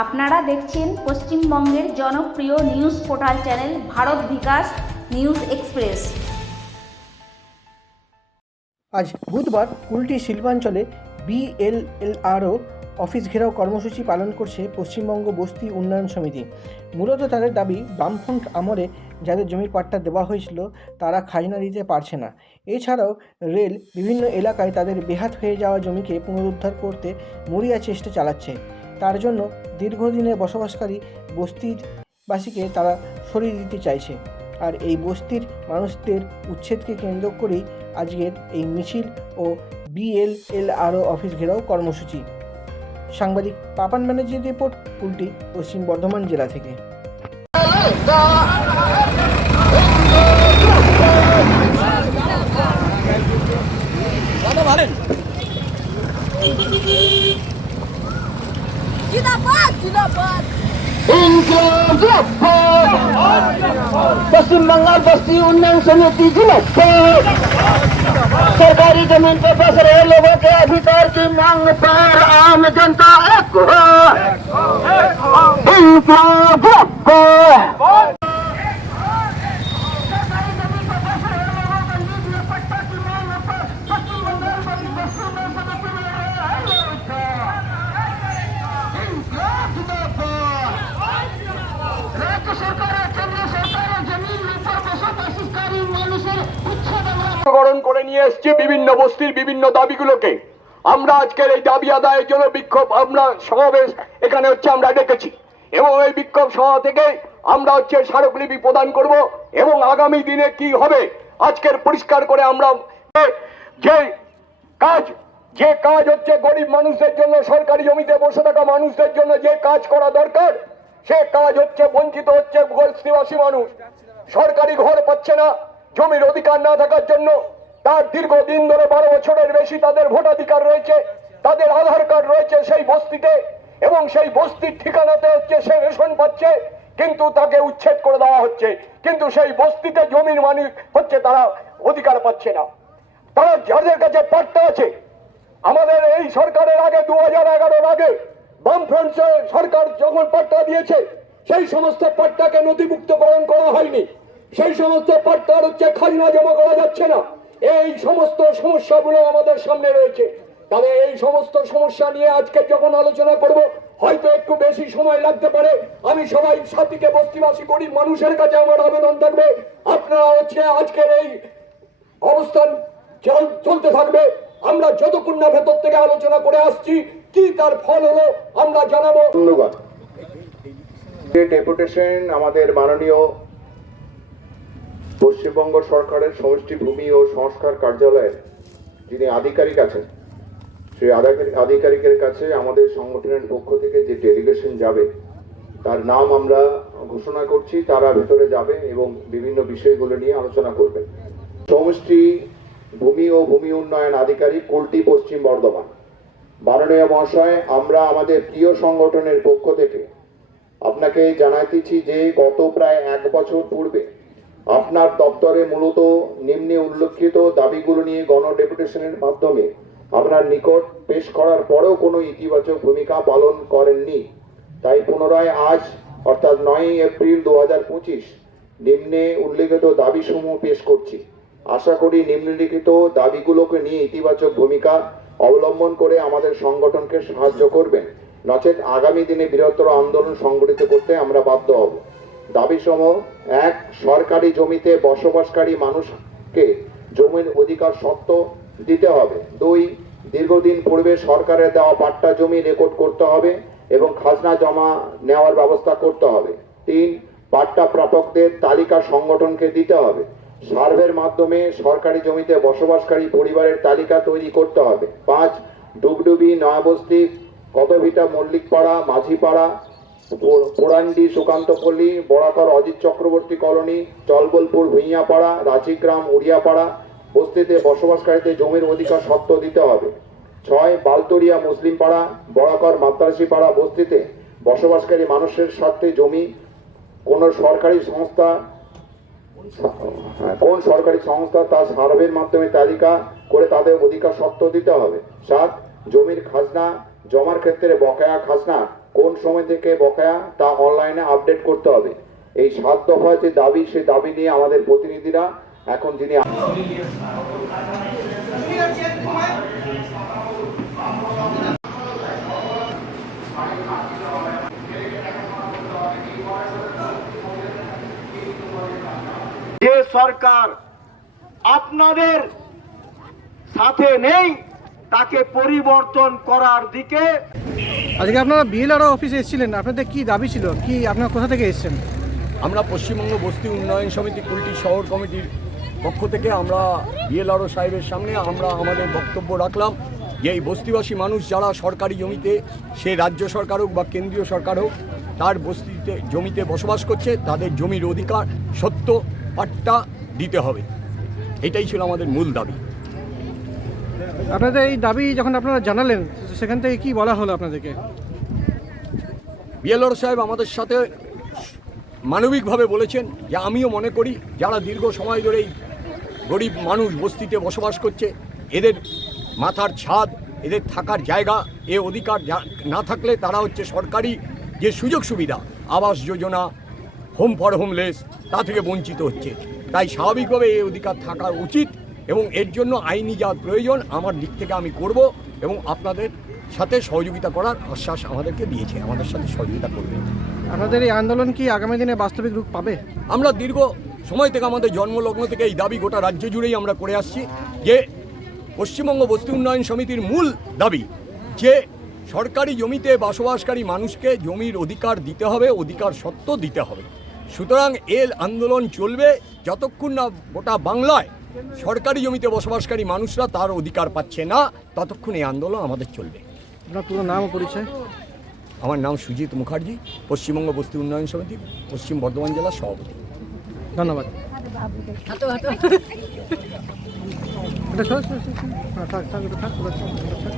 আপনারা দেখছেন পশ্চিমবঙ্গের জনপ্রিয় নিউজ পোর্টাল চ্যানেল ভারত বিকাশ নিউজ এক্সপ্রেস। আজ বুধবার কুলটি শিল্পাঞ্চলে বিএলএলআরও অফিস ঘেরাও কর্মসূচি পালন করছে পশ্চিমবঙ্গ বস্তি উন্নয়ন সমিতি। মূলত তাদের দাবি, বামফ্রন্ট আমলে যাদের জমির পাট্টা দেওয়া হয়েছিল তারা খাজনা দিতে পারছে না। এছাড়াও রেল বিভিন্ন এলাকায় তাদের বেহাত হয়ে যাওয়া জমিকে পুনরুদ্ধার করতে মরিয়া চেষ্টা চালাচ্ছে। তার জন্য দীর্ঘদিনের বসবাসকারী বস্তিবাসীকে তারা সরিয়ে দিতে চাইছে। আর এই বস্তির মানুষদের উচ্ছেদকে কেন্দ্র করেই আজকের এই মিছিল ও বিএলএলআরও অফিস ঘেরাও কর্মসূচি। সাংবাদিক পাপান ব্যানার্জির রিপোর্ট, কুলটি, পশ্চিম বর্ধমান জেলা থেকে। पश्चिम बंगाल बस्ती उन्नयन समिति जिलाधिकारी सरकारी जमीन पर बस रहे लोगों के अधिकार की मांग पर आम जनता एक हो। গ্রহণ করে নিয়ে এসছে বিভিন্ন বস্তির বিভিন্ন দাবিগুলোকে। আমরা আজকের এই দাবি আদায়ের জন্য বিক্ষোভ সমাবেশ এখানে আমরা ডেকেছি এবং এই বিক্ষোভ সভা থেকে আমরা স্মারকলিপি প্রদান করব এবং আগামী দিনে কি হবে আজকের পরিষ্কার করে আমরা যে কাজ হচ্ছে গরিব মানুষদের জন্য, সরকারি জমিতে বসে থাকা মানুষদের জন্য যে কাজ করা দরকার সে কাজ হচ্ছে বঞ্চিত হচ্ছে বস্তিবাসী মানুষ। সরকারি ঘর পাচ্ছে না, জমির অধিকার না থাকার জন্য তার দীর্ঘদিন ধরে 12 বছরের বেশি তাদের ভোটাধিকার রয়েছে, তাদের আধার কার্ড রয়েছে সেই বস্তিতে এবং সেই বস্তির ঠিকানাতে সে রেশন পাচ্ছে, কিন্তু তাকে উচ্ছেদ করে দেওয়া হচ্ছে। কিন্তু সেই বস্তিতে জমির মালিক তারা অধিকার পাচ্ছে না। তারা যাদের কাছে পাট্টা আছে, আমাদের এই সরকারের আগে 2011 আগে বামফ্রন্ট সরকার যখন পাট্টা দিয়েছে সেই সমস্ত পাট্টাকে নথিভুক্তকরণ করা হয়নি, সেই সমস্ত পাট্টার খাজনা জমা করা যাচ্ছে না। এই সমস্ত সমস্যাগুলো আমাদের সামনে রয়েছে। তবে এই সমস্ত সমস্যা নিয়ে আজকে যখন আলোচনা করব হয়তো একটু বেশি সময় লাগতে পারে। আমি সবাই সাথীকে বস্তিবাসী গরিব মানুষের কাছে আমার আবেদন থাকবে, আপনারা আজকের এই অবস্থান চলতে থাকবে। আমরা যতক্ষণ না ভেতর থেকে আলোচনা করে আসছি কি তার ফল হলো আমরা জানাবো। ধন্যবাদ। ডেপুটেশন আমাদের মাননীয় পশ্চিমবঙ্গ সরকারের সমষ্টি ভূমি ও সংস্কার কার্যালয়ের যিনি আধিকারিক আছেন সেই আধিকারিকের কাছে আমাদের সংগঠনের পক্ষ থেকে যে ডেলিগেশন যাবে তার নাম আমরা ঘোষণা করছি। তারা ভেতরে যাবে এবং বিভিন্ন বিষয়গুলো নিয়ে আলোচনা করবে। সমষ্টি ভূমি ও ভূমি উন্নয়ন আধিকারিক, কুলটি, পশ্চিম বর্ধমান। মাননীয় মহাশয়, আমরা আমাদের প্রিয় সংগঠনের পক্ষ থেকে আপনাকে জানাইতেছি যে গত প্রায় 1 বছর পূর্বে আপনার দপ্তরে মূলত নিম্নে উল্লেখিত দাবিগুলো নিয়ে গণ ডেপুটেশনের মাধ্যমে আপনার নিকট পেশ করার পরেও কোনো ইতিবাচক ভূমিকা পালন করেননি। তাই পুনরায় আজ অর্থাৎ 9 এপ্রিল 2025 নিম্নে উল্লেখিত দাবিসমূহ পেশ করছি। আশা করি নিম্নলিখিত দাবিগুলোকে নিয়ে ইতিবাচক ভূমিকা অবলম্বন করে আমাদের সংগঠনকে সাহায্য করবেন, নচেত আগামী দিনে বৃহত্তর আন্দোলন সংগঠিত করতে আমরা বাধ্য হব। দাবিসমূহ: 1. সরকারি জমিতে বসবাসকারী মানুষকে জমির অধিকার সত্ত্ব দিতে হবে। 2. দীর্ঘদিন পূর্বে সরকারের দেওয়া পাট্টা জমি রেকর্ড করতে হবে এবং খাজনা জমা নেওয়ার ব্যবস্থা করতে হবে। 3. পাট্টা প্রাপকদের তালিকা সংগঠনকে দিতে হবে। সার্ভের মাধ্যমে সরকারি জমিতে বসবাসকারী পরিবারের তালিকা তৈরি করতে হবে। 5. ডুগডুবি, নয়াবস্তি, কতভিটা, মল্লিকপাড়া, মাঝিপাড়া, পোড়ান্ডি, সুকান্তপল্লী, বরাকর অজিত চক্রবর্তী কলোনি, চলবলপুর, ভুঁইয়াপাড়া, রাঁচিগ্রাম, উড়িয়াপাড়া বস্তিতে বসবাসকারীদের জমির অধিকার সত্ত্ব দিতে হবে। 6. বালতরিয়া, মুসলিম পাড়া, বরাকর, মাদ্রাসি পাড়া বস্তিতে বসবাসকারী মানুষের স্বার্থে জমি কোন সরকারি সংস্থা তার সার্ভের মাধ্যমে তালিকা করে তাদের অধিকার সত্ত্ব দিতে হবে। 7. জমির খাজনা জমার ক্ষেত্রে বকেয়া খাজনা কোন সময় থেকে বকেয়া তা অনলাইনে আপডেট করতে হবে। এই 7 দফা যে দাবি, সেই দাবি নিয়ে আমাদের প্রতিনিধিরা এখন যিনি যে সরকার আপনাদের সাথে নেই তাকে পরিবর্তন করার দিকে। আজকে আপনারা বিএলআরও অফিসে এসেছিলেন, আপনাদের কি দাবি ছিল, কি আপনারা কোথা থেকে এসেছেন? আমরা পশ্চিমবঙ্গ বস্তি উন্নয়ন সমিতি কুলটি শহর কমিটির পক্ষ থেকে আমরা বিএলআরও সাহেবের সামনে আমরা আমাদের বক্তব্য রাখলাম যে এই বস্তিবাসী মানুষ যারা সরকারি জমিতে, সে রাজ্য সরকার হোক বা কেন্দ্রীয় সরকার হোক, তার বস্তিতে জমিতে বসবাস করছে, তাদের জমির অধিকার সত্য পাট্টা দিতে হবে। এটাই ছিল আমাদের মূল দাবি। আপনাদের এই দাবি যখন আপনারা জানালেন, সেখান থেকে কি বলা হলো আপনাদেরকে? বিএলআরও সাহেব আমাদের সাথে মানবিকভাবে বলেছেন যে আমিও মনে করি যারা দীর্ঘ সময় ধরে এই গরিব মানুষ বস্তিতে বসবাস করছে, এদের মাথার ছাদ, এদের থাকার জায়গা, এ অধিকার না থাকলে তারা হচ্ছে সরকারি যে সুযোগ সুবিধা, Awas Yojana, home for homeless, তা থেকে বঞ্চিত হচ্ছে। তাই স্বাভাবিকভাবে এই অধিকার থাকা উচিত এবং এর জন্য আইনি যা প্রয়োজন আমার দিক থেকে আমি করব এবং আপনাদের সাথে সহযোগিতা করার আশ্বাস আমাদেরকে দিয়েছে, আমাদের সাথে সহযোগিতা করবে। আপনাদের এই আন্দোলন কি আগামী দিনে বাস্তবিক রূপ পাবে? আমরা দীর্ঘ সময় থেকে আমাদের জন্মলগ্ন থেকে এই দাবি গোটা রাজ্য জুড়েই আমরা করে আসছি যে পশ্চিমবঙ্গ বস্তি উন্নয়ন সমিতির মূল দাবি যে সরকারি জমিতে বসবাসকারী মানুষকে জমির অধিকার দিতে হবে, অধিকার সত্ত্ব দিতে হবে। সুতরাং এর আন্দোলন চলবে যতক্ষণ না গোটা বাংলায় সরকারি জমিতে বসবাসকারী মানুষরা তার অধিকার পাচ্ছে না, ততক্ষণ এই আন্দোলন আমাদের চলবে। আপনার পুরো নাম ও পরিচয়? আমার নাম সুজিত মুখার্জি, পশ্চিমবঙ্গ বস্তি উন্নয়ন সমিতি পশ্চিম বর্ধমান জেলার সভাপতি। ধন্যবাদ। এটা সর, সর, সর, সর। হ্যাঁ, থাক, থাক, এটা থাক, ওটা থাক, ওটা থাক।